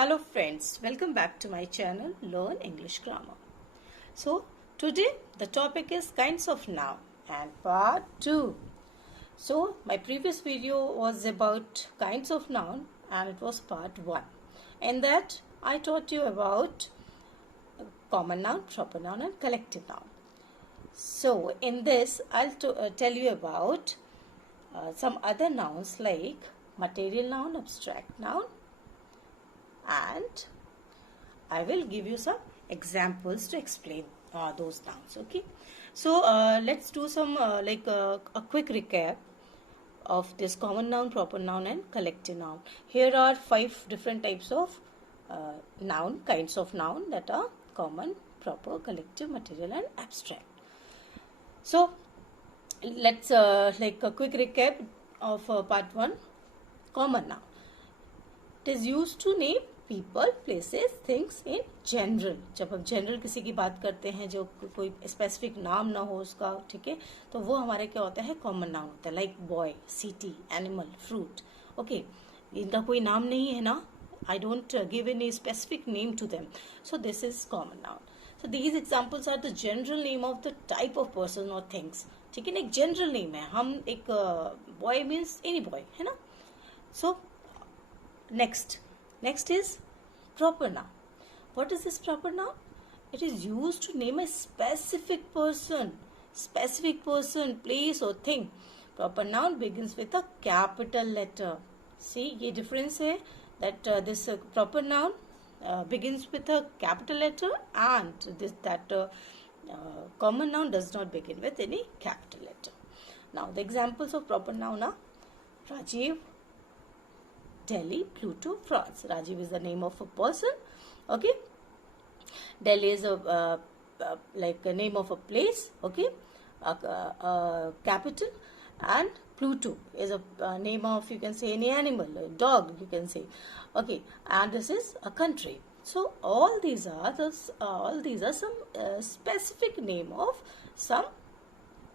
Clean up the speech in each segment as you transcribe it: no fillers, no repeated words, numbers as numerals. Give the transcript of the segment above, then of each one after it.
Hello friends, welcome back to my channel Learn English Grammar. So today the topic is kinds of noun and part 2. So my previous video was about kinds of noun and it was part 1. In that I taught you about common noun, proper noun and collective noun. So in this I'll tell you about some other nouns like material noun, abstract noun, and I will give you some examples to explain those nouns. Okay, so let's do some a quick recap of this common noun, proper noun and collective noun. Here are 5 different types of noun, kinds of noun that are common, proper, collective, material and abstract. So let's like a quick recap of part 1. Common noun. It is used to name people, places, things in general. जब हम general किसी की बात करते हैं जो कोई specific नाम ना हो उसका, ठीक है, तो वो हमारे क्या होता है, कॉमन नाउन होता है. Like boy, city, animal, fruit. Okay, इनका कोई नाम नहीं है ना. I don't give any specific name to them. So this is common noun. So these examples are the general name of the type of person or things. ठीक है ना, एक जनरल नेम है. हम एक बॉय मीन्स एनी बॉय, है ना. So Next is proper noun. What is this proper noun? It is used to name a specific person, place or thing. Proper noun begins with a capital letter. See, ये difference है that this proper noun begins with a capital letter and common noun does not begin with any capital letter. Now the examples of proper noun are Rajiv, Delhi, Pluto, France. Rajiv is the name of a person. Okay. Delhi is like a name of a place. Okay. A capital. And Pluto is a name of, you can say, any animal, a dog, you can say. Okay. And this is a country. So all these are some specific name of some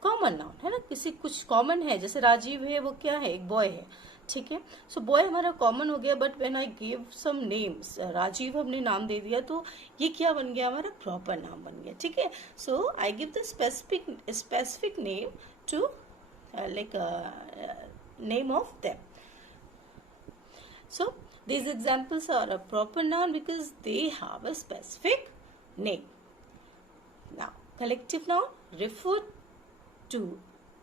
common noun, है ना. किसी कुछ common है, जैसे राजीव है, वो क्या है, एक boy है. ठीक है, सो बॉय हमारा कॉमन हो गया. But when I give some names, Rajiv हमने नाम दे दिया तो ये क्या बन गया, हमारा प्रॉपर नाम बन गया. ठीक है, so I give the specific name to like name of them. So these examples are a proper noun because they have a specific name. Now collective noun refer to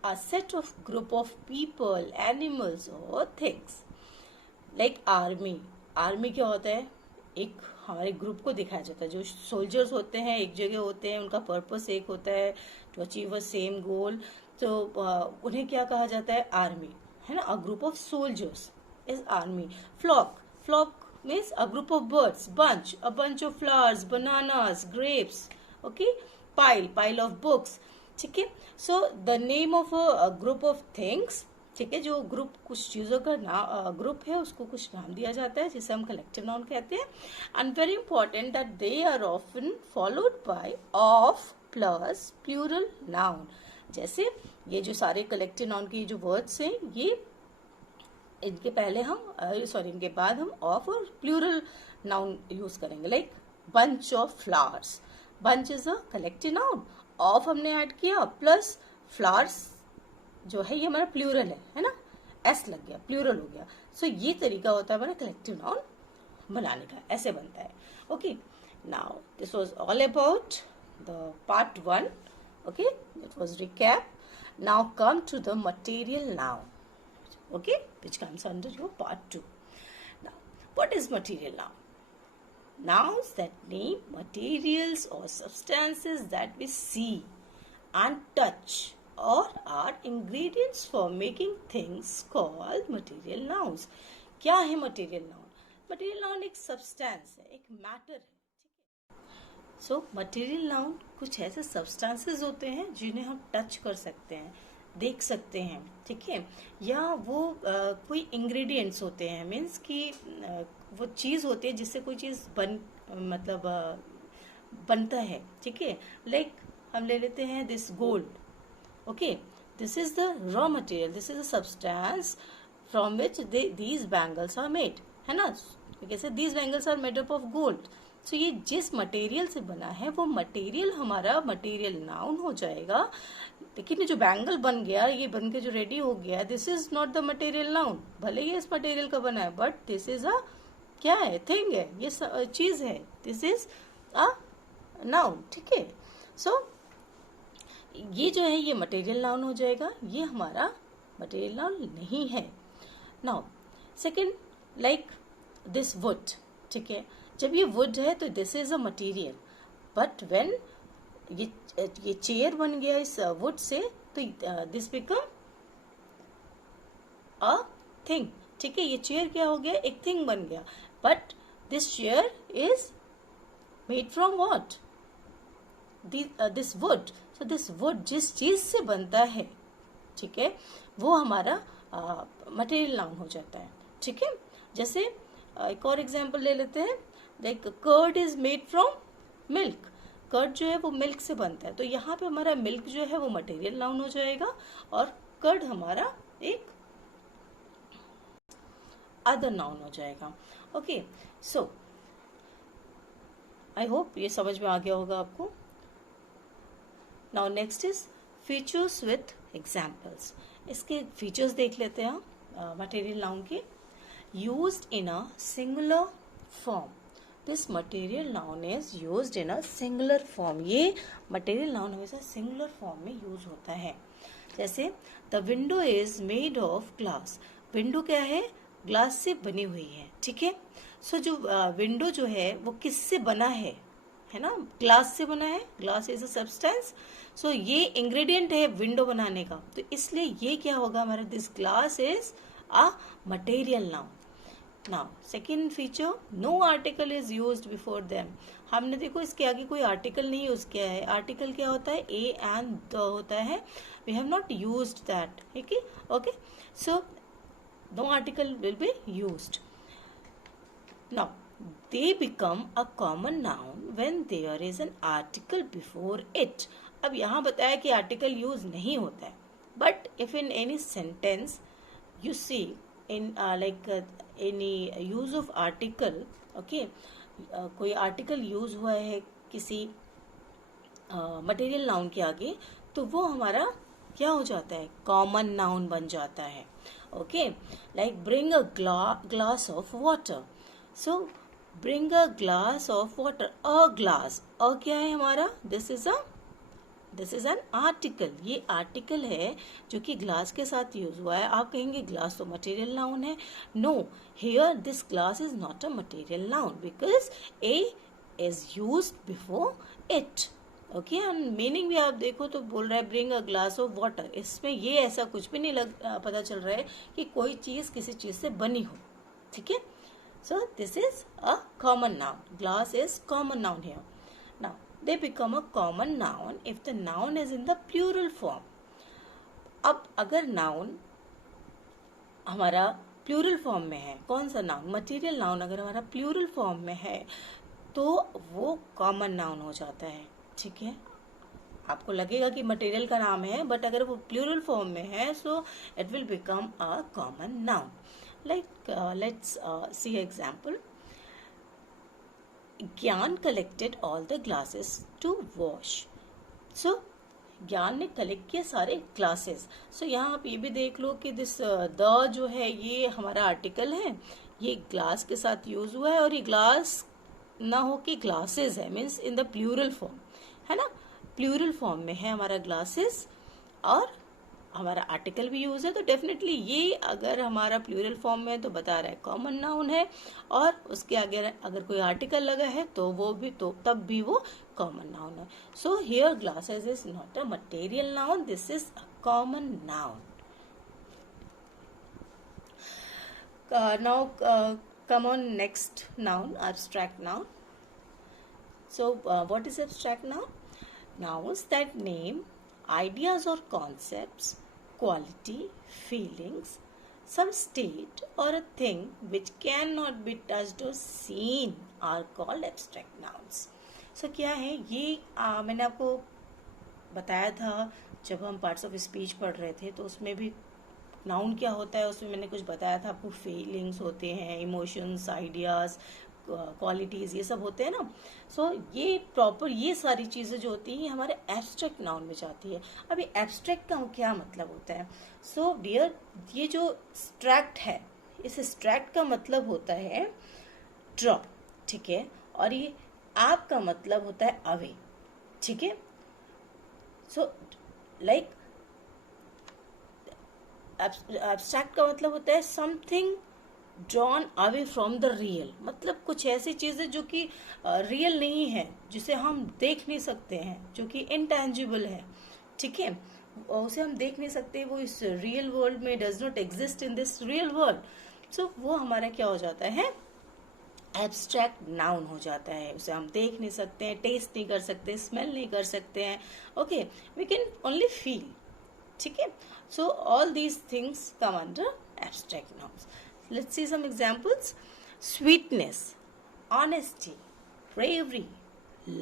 a set of group of people, animals or things. Like army. Army क्या होता है, एक हमारे group को दिखाया जाता है. जो सोल्जर्स होते हैं एक जगह होते हैं, उनका पर्पस एक होता है, to achieve a same goal. तो उन्हें क्या कहा जाता है, आर्मी, है ना. A group of soldiers is army. Flock means a group of birds. A bunch of flowers, bananas, grapes. Okay, pile of books. ठीक है, so the name of a group of things. ठीक है, जो group कुछ चीजों का group है उसको कुछ नाम दिया जाता है जिसे हम कलेक्टिव नाउन कहते हैं. And very important that they are often followed by of plus plural noun. जैसे ये जो सारे कलेक्टिव नाउन की जो वर्ड्स हैं, ये इनके बाद हम ऑफ और प्लूरल नाउन यूज करेंगे. Like bunch of flowers. Bunch is a collective noun. Of हमने ऐड किया प्लस फ्लावर्स जो है ये हमारा प्लूरल है ना. एस लग गया, प्लूरल हो गया. सो ये तरीका होता है हमारा कलेक्टिव नाउन बनाने का, ऐसे बनता है. Okay, now this was all about the part 1. Okay, it was recap. Now come to the material noun. Okay, which comes under your part 2. Now, what is material noun? Nouns that name materials or substances that we see and touch or are ingredients for making things called material nouns. क्या है material noun? Material noun एक substance है, एक matter है. So material noun कुछ ऐसे substances होते हैं जिन्हें हम touch कर सकते हैं, देख सकते हैं. ठीक है, या वो कोई इंग्रेडिएंट्स होते हैं, मीन्स कि वो चीज होती है जिससे कोई चीज बनता है. ठीक है, लाइक हम ले लेते हैं this gold. Okay, this is the raw material, this is a substance from which these bangles are made, है ना. We can say these bangles are made up of gold. So ये जिस मटेरियल से बना है वो मटेरियल हमारा material noun हो जाएगा। लेकिन ये जो बैंगल बन गया, ये बन के जो रेडी हो गया, this is not the material noun. भले ये इस मटेरियल का बना है बट दिस इज अ क्या है, थिंग है, ये चीज है, दिस इज अ नाउन। ठीक है, सो ये जो है ये मटेरियल नाउन हो जाएगा, ये हमारा मटेरियल नाउन नहीं है। Now second, like this would. ठीक है, जब ये वुड है तो this is a material, but when ये चेयर बन गया इस वुड से तो दिस बिकम अ थिंग। ठीक है, ये चेयर क्या हो गया, एक थिंग बन गया, but this chair is made from what, this would. So this would जिस चीज से बनता है, ठीक है, वो हमारा मटेरियल नाउन हो जाता है। ठीक है, जैसे एक और एग्जांपल ले लेते हैं, like curd is made from milk. Curd जो है वो मिल्क से बनता है, तो यहाँ पे हमारा मिल्क जो है वो मटेरियल नाउन हो जाएगा और कर्ड हमारा एक अदर नाउन हो जाएगा। ओके, सो आई होप ये समझ में आ गया होगा आपको। Now next is features with examples. इसके फीचर्स देख लेते हैं हम मटेरियल नाउन के। Used in a singular form, this material noun is used in a singular form. ये मटेरियल नाउन हमेशा सिंगुलर फॉर्म में यूज होता है। जैसे the window is made of glass. Window क्या है, ग्लास से बनी हुई है। ठीक है, सो जो विंडो जो है वो किससे बना है ना, ग्लास से बना है। ग्लास इज अ सब्सटेंस, सो ये इंग्रेडिएंट है विंडो बनाने का, तो इसलिए ये क्या होगा हमारा, this glass is a material noun. Now second feature, no article is used before them. हमने देखो इसके आगे कोई आर्टिकल नहीं यूज किया है। आर्टिकल क्या होता है, ए एंड द होता है, we have not used that. ठीक है, okay, so no article will be used. Now they become a common noun when there is an article before it. अब यहाँ बताया कि आर्टिकल यूज नहीं होता है, but if in any sentence you see in like any use of article, okay, कोई article use हुआ है किसी मटेरियल नाउन के आगे, तो वो हमारा क्या हो जाता है, कॉमन नाउन बन जाता है। Okay, like bring a glass of water. So bring a glass of water, a glass, a क्या है हमारा, दिस इज एन आर्टिकल। ये आर्टिकल है जो कि ग्लास के साथ यूज हुआ है। आप कहेंगे ग्लास तो मटेरियल नाउन है, no, here this glass is not a material noun because a is used before it. Okay, and meaning भी आप देखो तो बोल रहा है bring a glass of water. इसमें ये ऐसा कुछ भी नहीं पता चल रहा है कि कोई चीज किसी चीज से बनी हो। ठीक है, so this is a common noun. Glass is common noun here. Now they become a common noun if the noun is in the plural form. अब अगर नाउन हमारा प्लूरल फॉर्म में है, कौन सा नाउन, मटेरियल नाउन अगर हमारा plural form में है तो वो कॉमन नाउन हो जाता है। ठीक है, आपको लगेगा कि मटेरियल का नाम है, बट अगर वो प्लूरल फॉर्म में है so it will become a common noun. Like let's see an example. Gyan collected all the glasses to wash. So ज्ञान ने कलेक्ट किया सारे ग्लासेस। सो यहाँ आप ये भी देख लो कि दिस द जो है ये हमारा आर्टिकल है, ये ग्लास के साथ यूज हुआ है, और ये ग्लास ना हो कि ग्लासेस है, means in the plural form है ना, प्लूरल फॉर्म में है हमारा ग्लासेस और हमारा आर्टिकल भी यूज है। तो डेफिनेटली ये अगर हमारा प्लूरल फॉर्म में है तो बता रहा है कॉमन नाउन है, और उसके आगे अगर कोई आर्टिकल लगा है तो वो भी, तो तब भी वो कॉमन नाउन है। So here glasses is not a material noun, this is a common noun. Now come on next noun, abstract noun. So what is abstract noun? Nouns that name ideas or concepts, quality, feelings, some state or a thing which cannot be touched or seen are called abstract nouns. So क्या है ये, मैंने आपको बताया था जब हम parts of speech पढ़ रहे थे तो उसमें भी नाउन क्या होता है उसमें मैंने कुछ बताया था आपको, फीलिंग्स होते हैं, इमोशंस, आइडियाज, क्वालिटीज, ये सब होते हैं ना। सो ये प्रॉपर ये सारी चीजें जो होती हैं हमारे एब्स्ट्रैक्ट नाउन में जाती है। अभी एब्स्ट्रैक्ट का क्या मतलब होता है? सो डियर, ये जो स्ट्रैक्ट है, इस स्ट्रैक्ट का मतलब होता है ड्रॉ, ठीक है, और ये आप का मतलब होता है अवे, ठीक है। सो लाइक एब्स्ट्रैक्ट का मतलब होता है something drawn away from the real, मतलब कुछ ऐसी चीजें जो कि रियल नहीं है, जिसे हम देख नहीं सकते हैं, जो कि इंटेंजिबल है, ठीक है, उसे हम देख नहीं सकते, वो इस रियल वर्ल्ड में does not exist in this real world. So वो हमारा क्या हो जाता है? एब्स्ट्रैक्ट नाउन हो जाता है। उसे हम देख नहीं सकते हैं, टेस्ट नहीं कर सकते, स्मेल नहीं कर सकते हैं, okay, we can only feel, ठीक है। So all these things come under abstract nouns. Let's see some examples. Sweetness, honesty, bravery,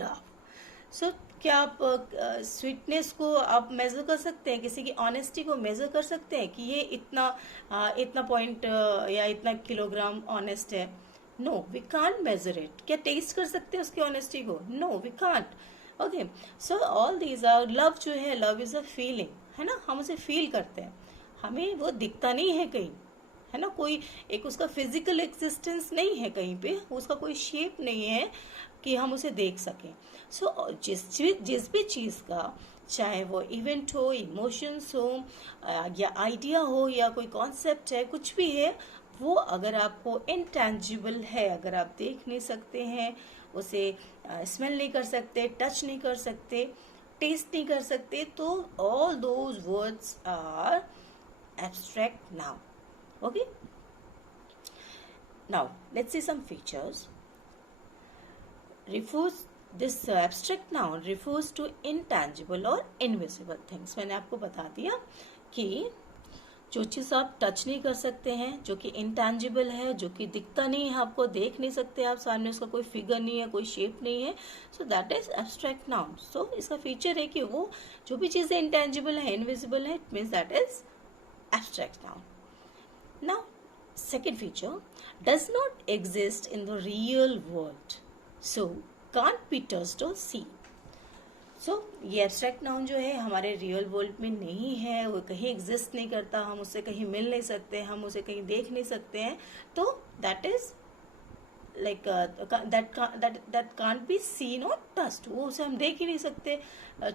love. So क्या आप स्वीटनेस को आप मेजर कर सकते हैं? किसी की ऑनेस्टी को मेजर कर सकते हैं कि ये इतना पॉइंट या इतना किलोग्राम ऑनेस्ट है? No, we can't measure it. क्या टेस्ट कर सकते हैं उसकी ऑनेस्टी को? No, we can't. Okay, so all these are, love जो है, लव इज अ फीलिंग, है ना, हम उसे फील करते हैं, हमें वो दिखता नहीं है कहीं, है ना, कोई एक उसका फिजिकल एग्जिस्टेंस नहीं है कहीं पे, उसका कोई शेप नहीं है कि हम उसे देख सकें। सो जिस भी चीज का, चाहे वो इवेंट हो, इमोशंस हो, या आइडिया हो, या कोई कॉन्सेप्ट है, कुछ भी है, वो अगर आपको इनटैंजिबल है, अगर आप देख नहीं सकते हैं उसे, स्मेल नहीं कर सकते, टच नहीं कर सकते, टेस्ट नहीं कर सकते, तो all those words are abstract noun. Okay, now let's see some features. This abstract noun refers to intangible or invisible things. मैंने आपको बता दिया कि जो चीज़ आप टच नहीं कर सकते हैं, जो कि इंटेंजिबल है, जो कि दिखता नहीं है, आपको देख नहीं सकते आप सामने, उसका कोई फिगर नहीं है, कोई शेप नहीं है, so that is abstract noun. So इसका फीचर है कि वो जो भी चीज़ें इंटेंजिबल है, इनविजिबल है, it means that is abstract noun. Now, second feature, does not exist in the real world, so can't be touched or seen. So ये एब्स्ट्रैक्ट नाउन जो है हमारे रियल वर्ल्ड में नहीं है, वो कहीं एग्जिस्ट नहीं करता, हम उससे कहीं मिल नहीं सकते, हम उसे कहीं देख नहीं सकते हैं, तो that is like that can't be seen और टच्ड, वो उसे हम देख ही नहीं सकते,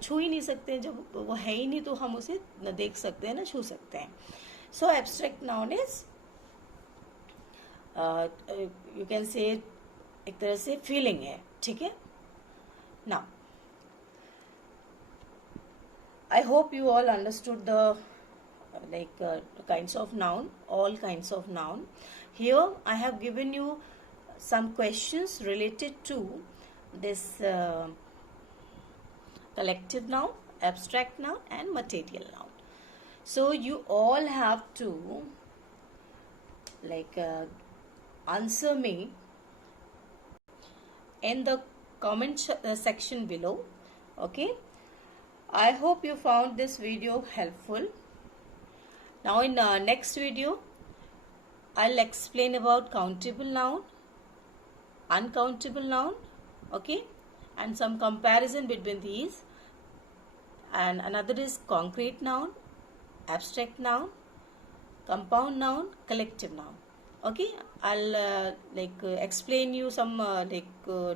छू ही नहीं सकते, जब वो है ही नहीं तो हम उसे न देख सकते हैं, न छू सकते हैं। So abstract noun is you can say एक तरह से फीलिंग है, ठीक है। Now I hope you all understood the kinds of noun, all kinds of noun. Here I have given you some questions related to this collective noun, abstract noun and material noun. So you all have to answer me in the comment section below. Okay, I hope you found this video helpful. Now in next video I'll explain about countable noun, uncountable noun, okay, and some comparison between these, and another is concrete noun, abstract noun, compound noun, collective noun. Okay, I'll explain you some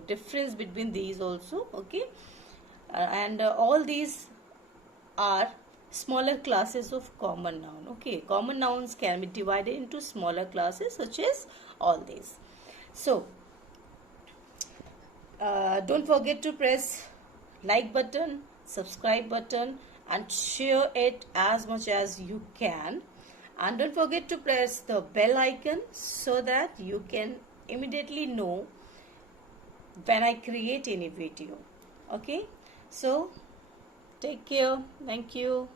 difference between these also. Okay, and all these are smaller classes of common noun. Okay, common nouns can be divided into smaller classes such as all these. So don't forget to press like button, subscribe button, and share it as much as you can, and don't forget to press the bell icon so that you can immediately know when I create any video. Okay, so take care. Thank you.